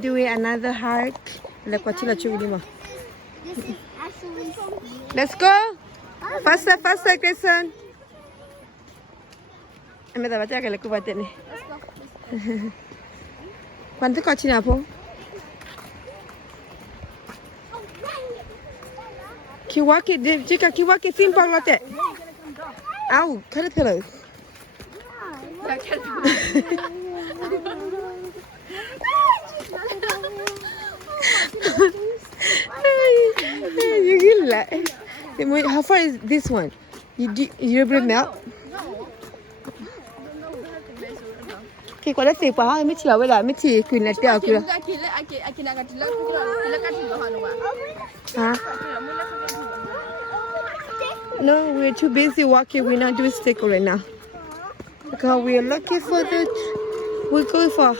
Doing another hike. Let's go. Faster, faster, Grayson. Em đã baca cái buat ni. Quanto kau cina apa? Kiwaki, jika kiwaki simpang lote. Au, caterpillar. You gila. How far is this one? You bring milk? Okay, kalau saya faham, mesti lah, wala, mesti kun nanti aku lah. Huh? No, we're too busy walking. We're not doing stick right now. Because we're looking for we're going for